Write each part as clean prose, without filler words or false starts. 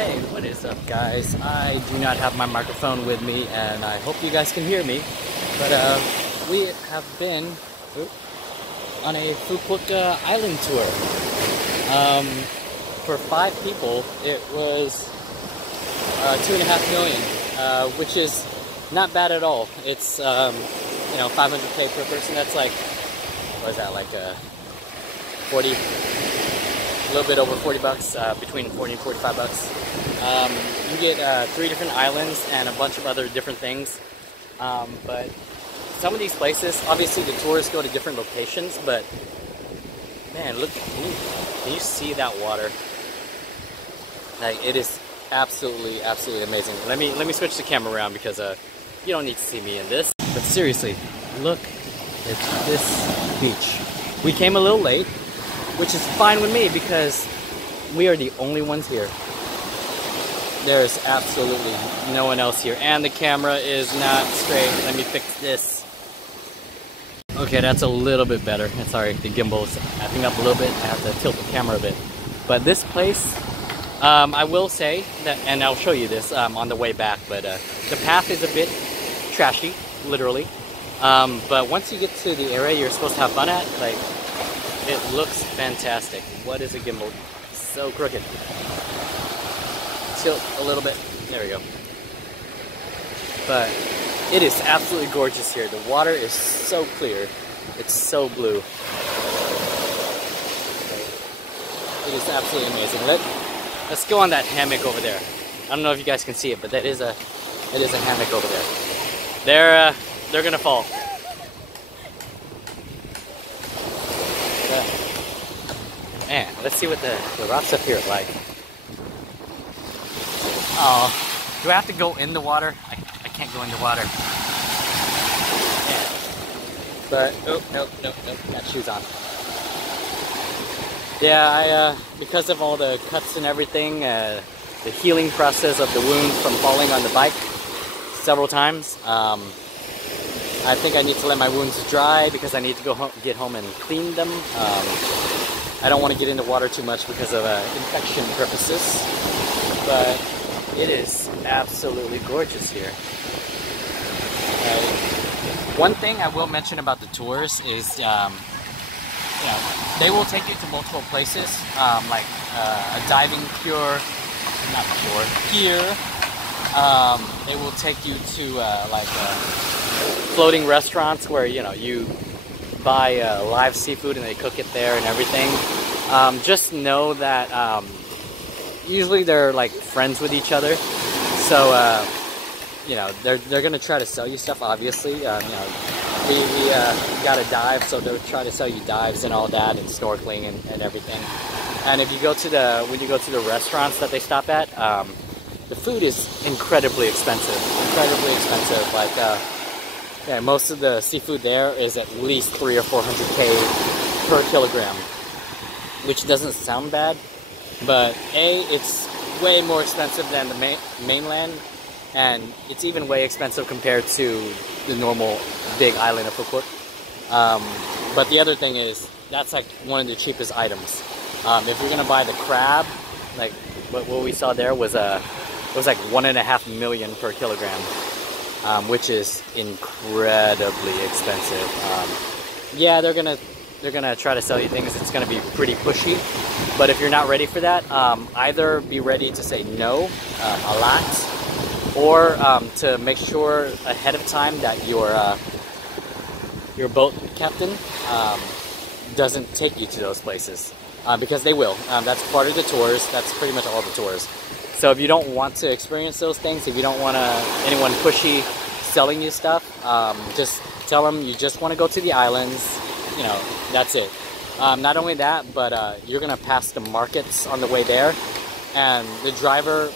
Hey, what is up guys? I do not have my microphone with me and I hope you guys can hear me. But we have been on a Quoc island tour. For 5 people, it was 2.5 million, which is not bad at all. It's 500K per person. That's like, what is that, like 40, a little bit over 40 bucks, between 40 and 45 bucks. You get 3 different islands and a bunch of other different things. But some of these places, obviously the tourists go to different locations, but man, look, can you see that water? Like, it is absolutely amazing. Let me switch the camera around because you don't need to see me in this. But seriously, look at this beach. We came a little late, which is fine with me because we are the only ones here. There's absolutely no one else here, and the camera is not straight. Let me fix this. Okay, that's a little bit better. Sorry, the gimbal is acting up a little bit. I have to tilt the camera a bit. But this place, I will say that, and I'll show you this on the way back, but the path is a bit trashy, literally. But once you get to the area you're supposed to have fun at, like, it looks fantastic. What is a gimbal? So crooked. Tilt a little bit. There we go. But it is absolutely gorgeous here. The water is so clear. It's so blue. It is absolutely amazing. Let's go on that hammock over there. I don't know if you guys can see it, but it is a hammock over there. They're gonna fall. Man, let's see what the rocks up here are like. Oh, do I have to go in the water? I can't go in the water. Yeah. But, oh, nope, got shoes on. Yeah, because of all the cuts and everything, the healing process of the wound from falling on the bike several times, I think I need to let my wounds dry because I need to go get home and clean them. I don't want to get into water too much because of infection purposes, but it is absolutely gorgeous here. One thing I will mention about the tours is, they will take you to multiple places, like a diving pier. They will take you to like floating restaurants where you buy live seafood and they cook it there and everything. Just know that usually they're like friends with each other, so they're gonna try to sell you stuff. Obviously, we got a dive, so they'll try to sell you dives and all that, and snorkeling and everything. And if you go to when you go to the restaurants that they stop at, the food is incredibly expensive. Like, yeah, most of the seafood there is at least 300 or 400K per kilogram, which doesn't sound bad, but it's way more expensive than the mainland, and it's even way expensive compared to the normal big island of Quoc. But the other thing is, that's like one of the cheapest items. If you're gonna buy the crab, like what we saw there was it was like 1.5 million per kilogram, which is incredibly expensive. Yeah, they're gonna try to sell you things. It's gonna be pretty pushy, but if you're not ready for that, either be ready to say no a lot, or to make sure ahead of time that your boat captain doesn't take you to those places, because they will. That's part of the tours. That's pretty much all the tours. So if you don't want to experience those things, if you don't want anyone pushy selling you stuff, just tell them you just want to go to the islands. That's it. Not only that, but you're gonna pass the markets on the way there, and the driver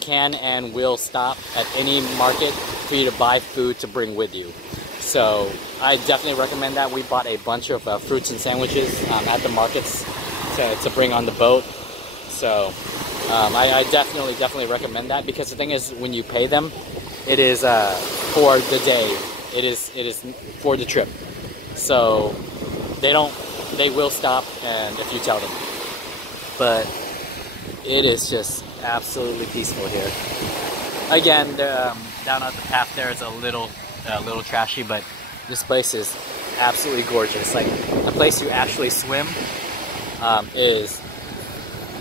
can and will stop at any market for you to buy food to bring with you. So I definitely recommend that. We bought a bunch of fruits and sandwiches at the markets to bring on the boat. So I definitely recommend that, because the thing is, when you pay them, it is for the day. It is for the trip. So they will stop, and if you tell them. But it is just absolutely peaceful here. Again, down at the path there is a little trashy, but this place is absolutely gorgeous. Like the place you actually swim is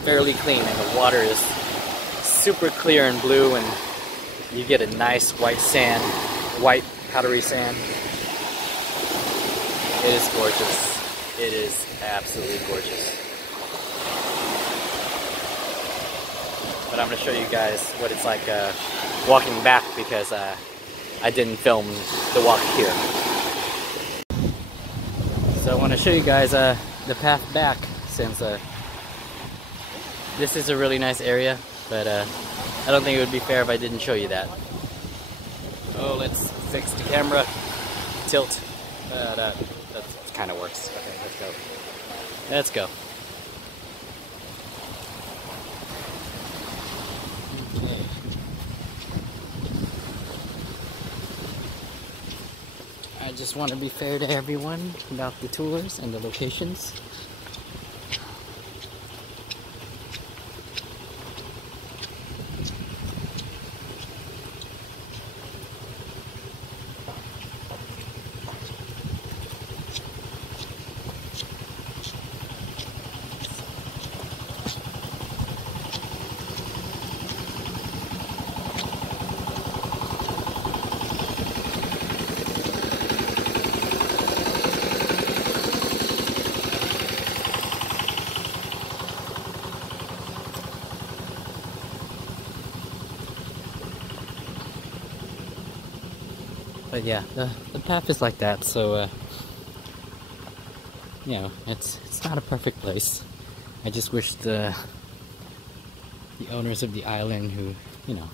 fairly clean, and the water is super clear and blue, and you get a nice white sand, white powdery sand. It is gorgeous. It is absolutely gorgeous. But I'm going to show you guys what it's like walking back, because I didn't film the walk here. So I want to show you guys the path back, since this is a really nice area, but I don't think it would be fair if I didn't show you that. Oh, let's fix the camera. Tilt. That kind of works. Okay, let's go. Let's go. Okay. I just want to be fair to everyone about the tours and the locations. But yeah, the path is like that, so you know, it's not a perfect place. I just wish the owners of the island, who, you know,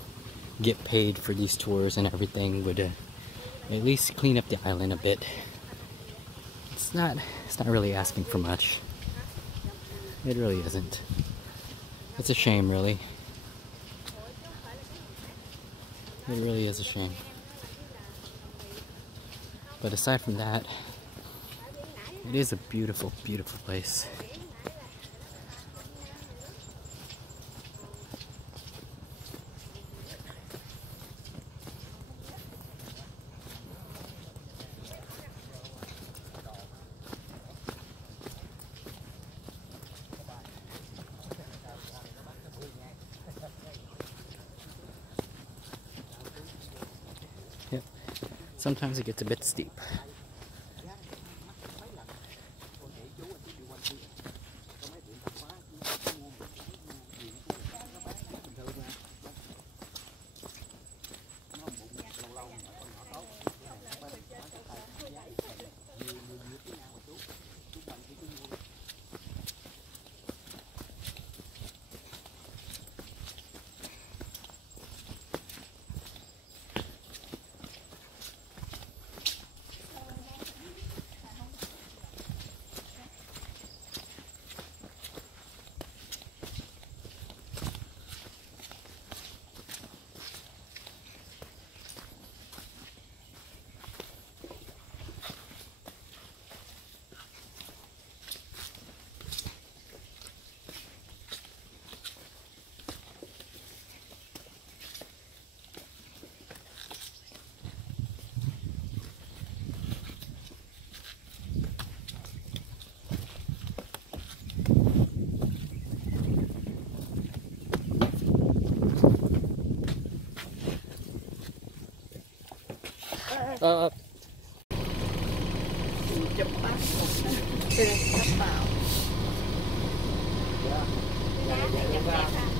get paid for these tours and everything, would at least clean up the island a bit. It's not really asking for much. It really isn't. It's a shame, really. It really is a shame. But aside from that, it is a beautiful, beautiful place. Yep. Sometimes it gets a bit steep. Từ Bắc Bảo. Dạ, dạ, dạ, dạ.